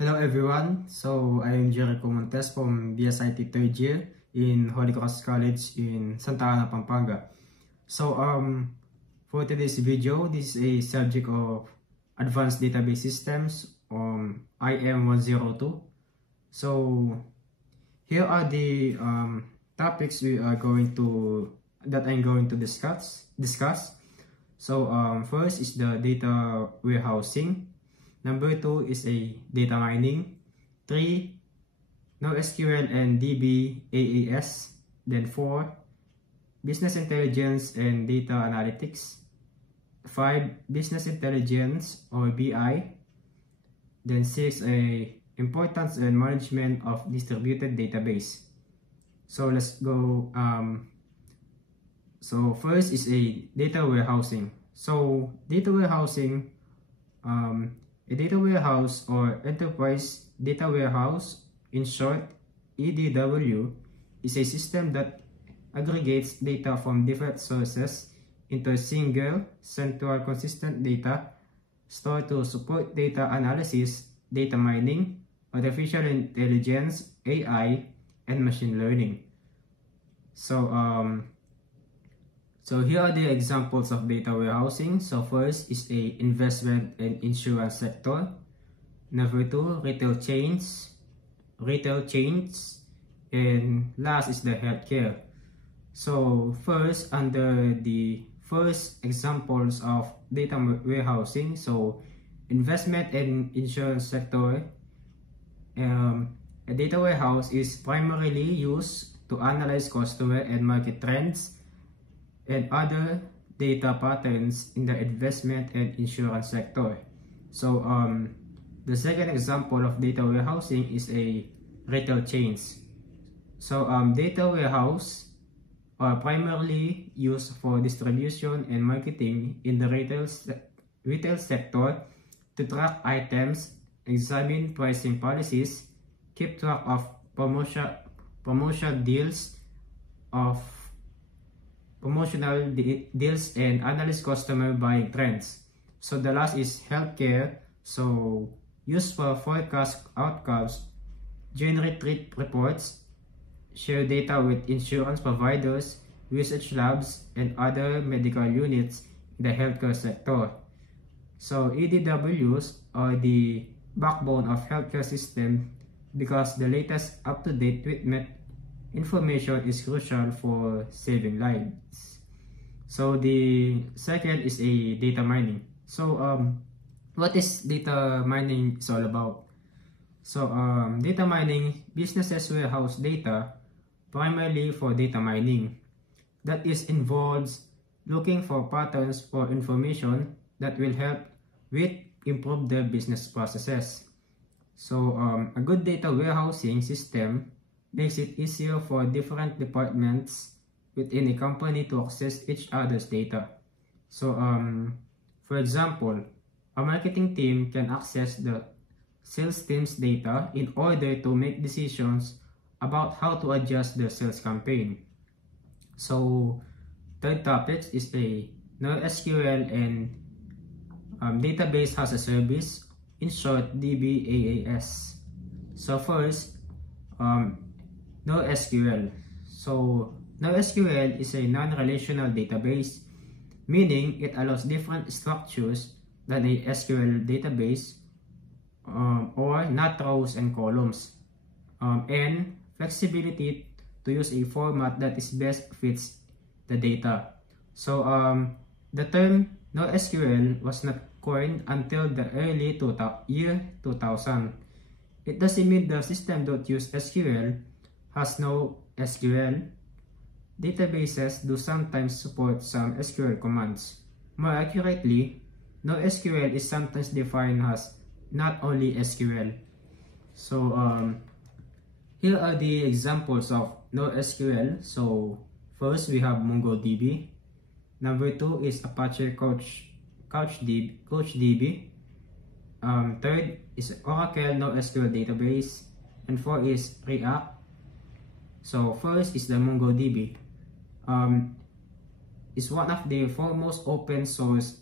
Hello everyone, so I am Jericho Montes from BSIT 3rd year in Holy Cross College in Santa Ana, Pampanga. So for today's video, this is a subject of Advanced Database Systems IM102. So here are the topics that I'm going to discuss. So first is the data warehousing. Number 2 is a data mining. 3, NoSQL and DB/AAS. Then 4, business intelligence and data analytics. 5, business intelligence or BI. Then 6, a importance and management of distributed database. So let's go. So first is a data warehousing. So data warehousing, a data warehouse or enterprise data warehouse, in short EDW, is a system that aggregates data from different sources into a single, central, consistent data store to support data analysis, data mining, artificial intelligence, AI, and machine learning. So here are the examples of data warehousing. So first is a investment and insurance sector. Number 2, retail chains, and last is the healthcare. So first, under the first examples of data warehousing, so investment and insurance sector, a data warehouse is primarily used to analyze customer and market trends and other data patterns in the investment and insurance sector. So the second example of data warehousing is a retail chains. So data warehouse are primarily used for distribution and marketing in the retail sector to track items, examine pricing policies, keep track of promotional deals, and analyze customer buying trends. So the last is healthcare. So used for forecast outcomes, generate reports, share data with insurance providers, research labs, and other medical units in the healthcare sector. So EDWs are the backbone of healthcare system because the latest up-to-date treatment information is crucial for saving lives. So the second is a data mining. So what is data mining is all about? So data mining, businesses warehouse data primarily for data mining. That is involves looking for patterns or information that will help with improve their business processes. So a good data warehousing system makes it easier for different departments within a company to access each other's data. So for example, a marketing team can access the sales team's data in order to make decisions about how to adjust their sales campaign. So third topic is a NoSQL and database as a service, in short DB/AAS. So first, NoSQL. So NoSQL is a non-relational database, meaning it allows different structures than a SQL database, or not rows and columns, and flexibility to use a format that is best fits the data. So the term NoSQL was not coined until the early year 2000. It doesn't mean the system don't use SQL has no SQL. Databases do sometimes support some SQL commands. More accurately, NoSQL is sometimes defined as not only SQL. So here are the examples of NoSQL. So first we have MongoDB. Number 2 is Apache CouchDB. Third is Oracle NoSQL database, and 4 is React. So first is the MongoDB. It's one of the foremost open source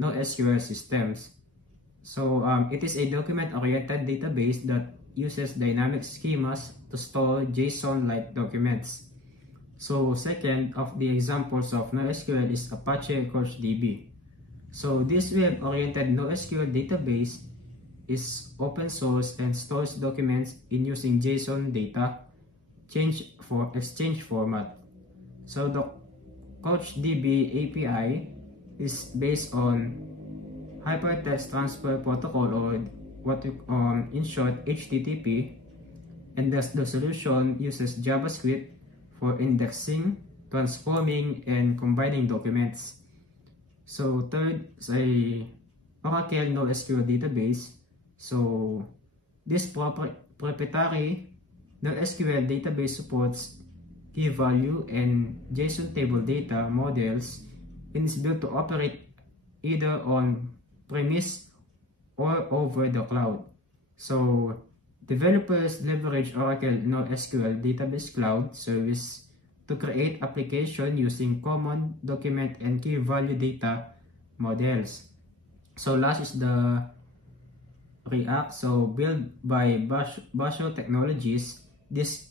NoSQL systems. So it is a document-oriented database that uses dynamic schemas to store JSON-like documents. So second of the examples of NoSQL is Apache CouchDB. So this web-oriented NoSQL database is open source and stores documents in using JSON data exchange format. So the CouchDB API is based on Hypertext Transfer Protocol, or in short HTTP, and thus the solution uses JavaScript for indexing, transforming, and combining documents. So third is a Oracle NoSQL database. So this proprietary NoSQL database supports key value and JSON table data models and is built to operate either on premise or over the cloud. So developers leverage Oracle NoSQL Database Cloud Service to create application using common document and key value data models. So last is the React. So built by Basho Technologies, this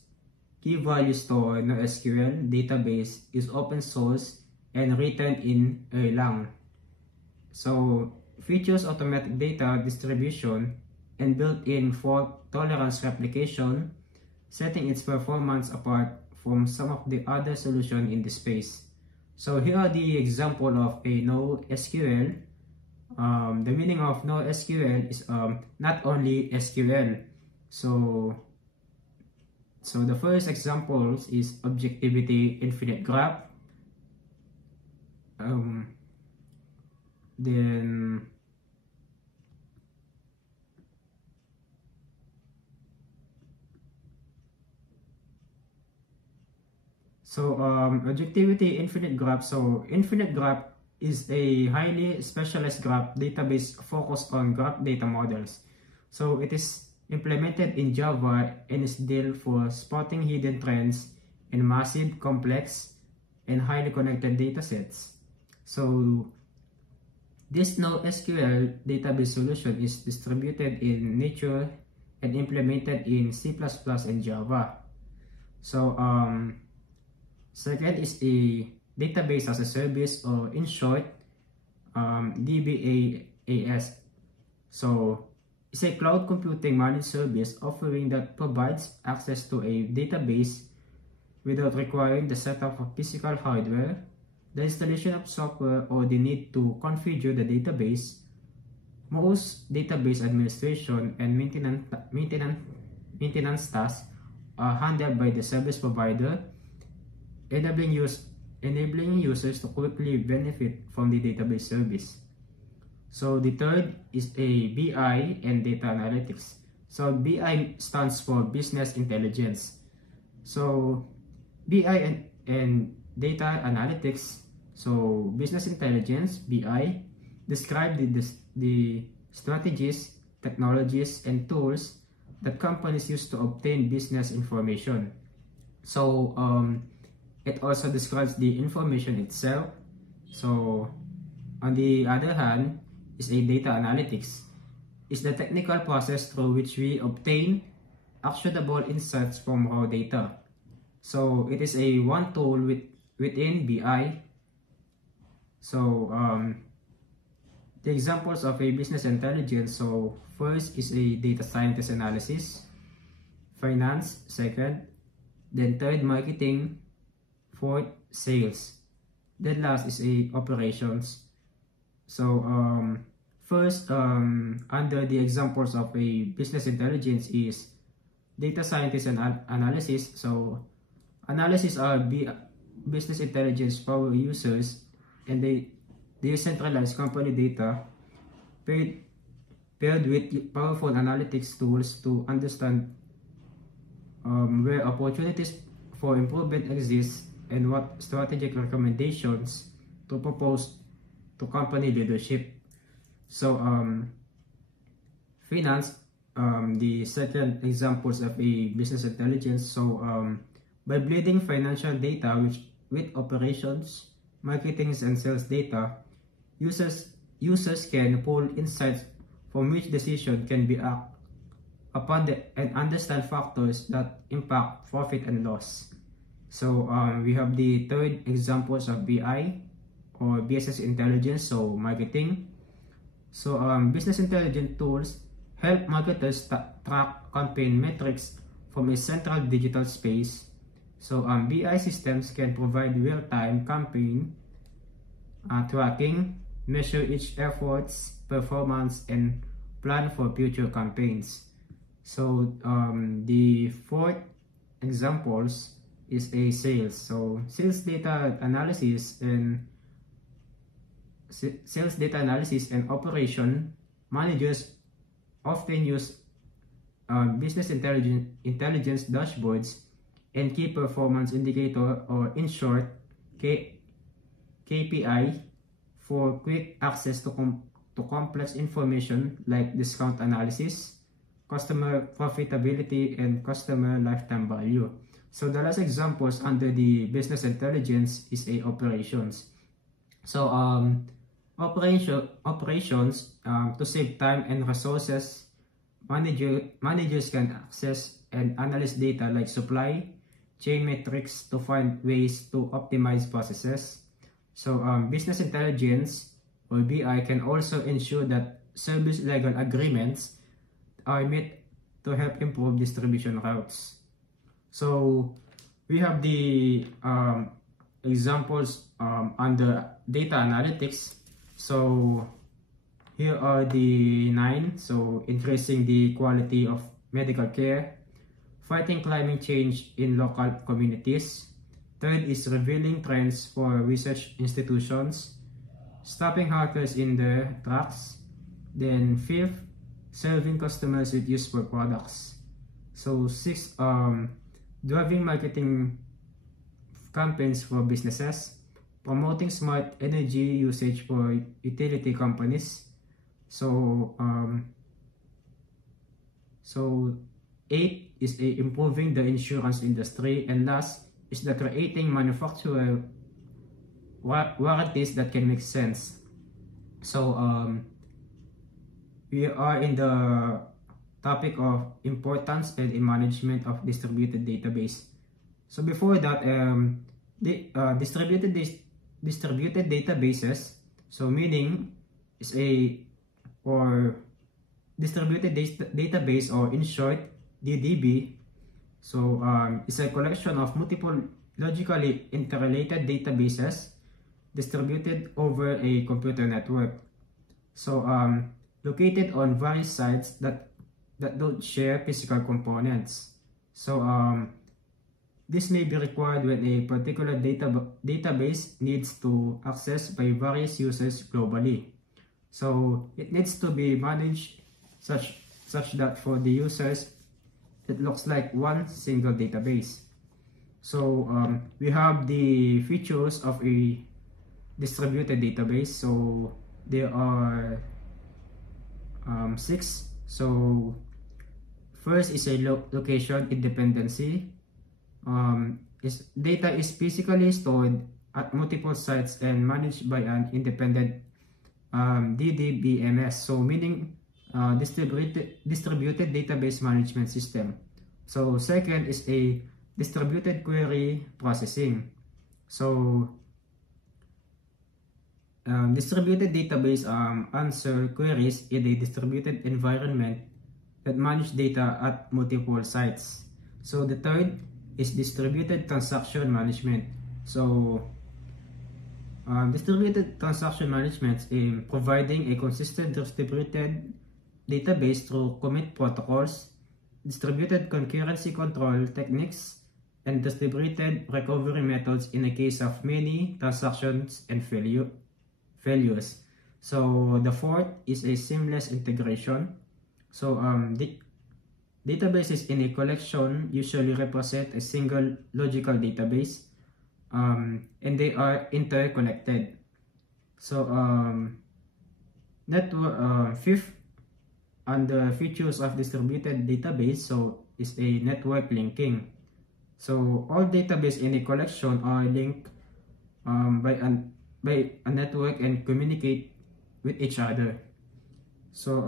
key value store NoSQL database is open source and written in Erlang. So features automatic data distribution and built-in fault tolerance replication, setting its performance apart from some of the other solutions in the space. So here are the example of a NoSQL. The meaning of NoSQL is not only SQL. So the first example is objectivity infinite graph. Then objectivity infinite graph. So infinite graph is a highly specialized graph database focused on graph data models. So it is implemented in Java and is built for spotting hidden trends in massive, complex, and highly connected datasets. So this NoSQL database solution is distributed in nature and implemented in C++ and Java. So second is a database as a service, or in short, DBaaS. So it's a cloud computing managed service offering that provides access to a database without requiring the setup of physical hardware, the installation of software, or the need to configure the database. Most database administration and maintenance tasks are handled by the service provider, enabling users to quickly benefit from the database service. So the third is a BI and data analytics. So BI stands for business intelligence. So BI and data analytics, so business intelligence, BI, describe the strategies, technologies, and tools that companies use to obtain business information. So it also describes the information itself. So on the other hand, is a data analytics. Is the technical process through which we obtain actionable insights from raw data. So it is a one tool within BI. So the examples of a business intelligence. So first is a data scientist analysis, finance, second, then third, marketing, fourth, sales, then last is a operations. So first, under the examples of a business intelligence is data scientist and analysis. So analysis are business intelligence power users, and they centralize company data paired with powerful analytics tools to understand where opportunities for improvement exist and what strategic recommendations to propose to company leadership. So finance, the second examples of a business intelligence. So by blending financial data with operations, marketing, and sales data, users can pull insights from which decision can be acted upon and understand factors that impact profit and loss. So we have the third examples of BI or business intelligence, so marketing. So business intelligence tools help marketers track campaign metrics from a central digital space. So BI systems can provide real-time campaign tracking, measure each effort's performance, and plan for future campaigns. So the fourth examples is a sales. So sales data analysis and operation managers often use business intelligence dashboards and key performance indicator, or in short KPI, for quick access to complex information like discount analysis, customer profitability, and customer lifetime value. So the last examples under the business intelligence is a operations. So operations to save time and resources, managers can access and analyze data like supply chain metrics to find ways to optimize processes. So business intelligence or BI can also ensure that service legal agreements are met to help improve distribution routes. So we have the examples under data analytics. So here are the 9. So increasing the quality of medical care, fighting climate change in local communities. Third is revealing trends for research institutions, stopping hackers in their tracks. Then fifth, serving customers with useful products. So sixth, driving marketing campaigns for businesses, promoting smart energy usage for utility companies. So eight is improving the insurance industry, and last is the creating manufacturer warranties that can make sense. So we are in the topic of importance and management of distributed database. So before that, distributed databases, so meaning is distributed database, or in short DDB. So it's a collection of multiple logically interrelated databases distributed over a computer network. So located on various sites that don't share physical components. So this may be required when a particular database needs to access by various users globally. So it needs to be managed such that for the users it looks like one single database. So we have the features of a distributed database. So there are 6. So first is a location independency. Data is physically stored at multiple sites and managed by an independent DDBMS, so meaning distributed database management system. So second is a distributed query processing. So distributed database answer queries in a distributed environment that manage data at multiple sites. So the third is distributed transaction management. So distributed transaction management is providing a consistent distributed database through commit protocols, distributed concurrency control techniques, and distributed recovery methods in the case of many transactions and failures. So the fourth is a seamless integration. So databases in a collection usually represent a single logical database, and they are interconnected. So fifth, under features of distributed database, so is a network linking. So all database in a collection are linked by a network and communicate with each other. So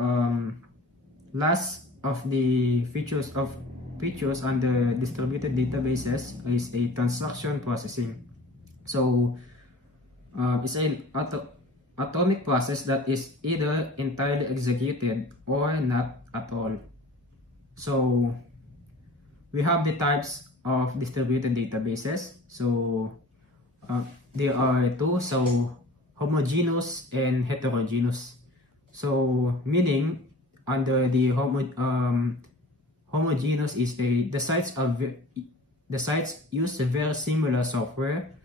last of the features on the distributed databases is a transaction processing. So it's an atomic process that is either entirely executed or not at all. So we have the types of distributed databases. So there are two, so homogeneous and heterogeneous. So meaning under the homogeneous is the sites use very similar software.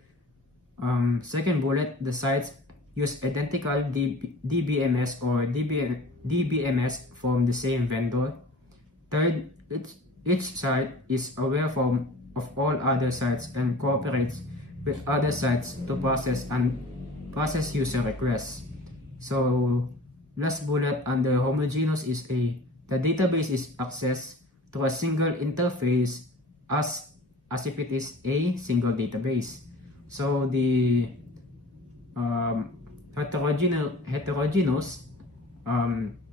Second bullet, the sites use identical DBMS or DBMS from the same vendor. Third, each site is aware of all other sites and cooperates with other sites to process user requests. So last bullet under homogeneous is the database is accessed through a single interface as if it is a single database. So the heterogeneous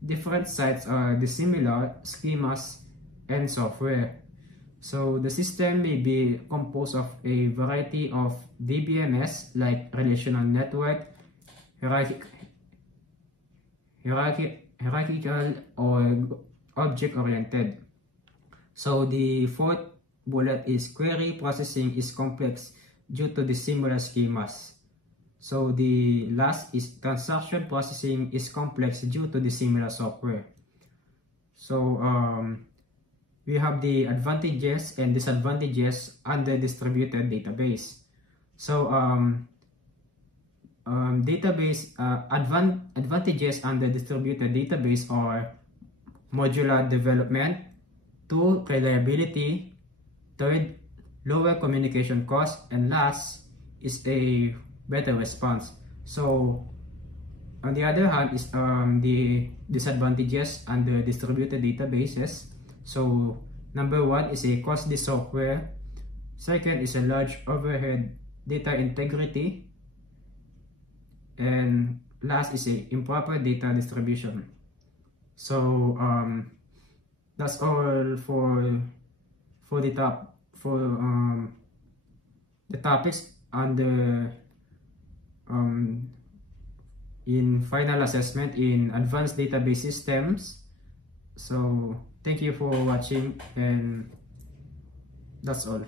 different sites are dissimilar schemas and software. So the system may be composed of a variety of DBMS like relational network, hierarchical, or object-oriented. So the fourth bullet is query processing is complex due to the similar schemas. So the last is transaction processing is complex due to the similar software. So we have the advantages and disadvantages under distributed database. So advantages under distributed database are modular development, 2, reliability, 3rd, lower communication cost, and last is a better response. So on the other hand is the disadvantages under distributed databases. So number 1 is a costly software. Second is a large overhead data integrity. And last is a improper data distribution. So that's all for the topics under in final assessment in advanced database systems. So thank you for watching, and that's all.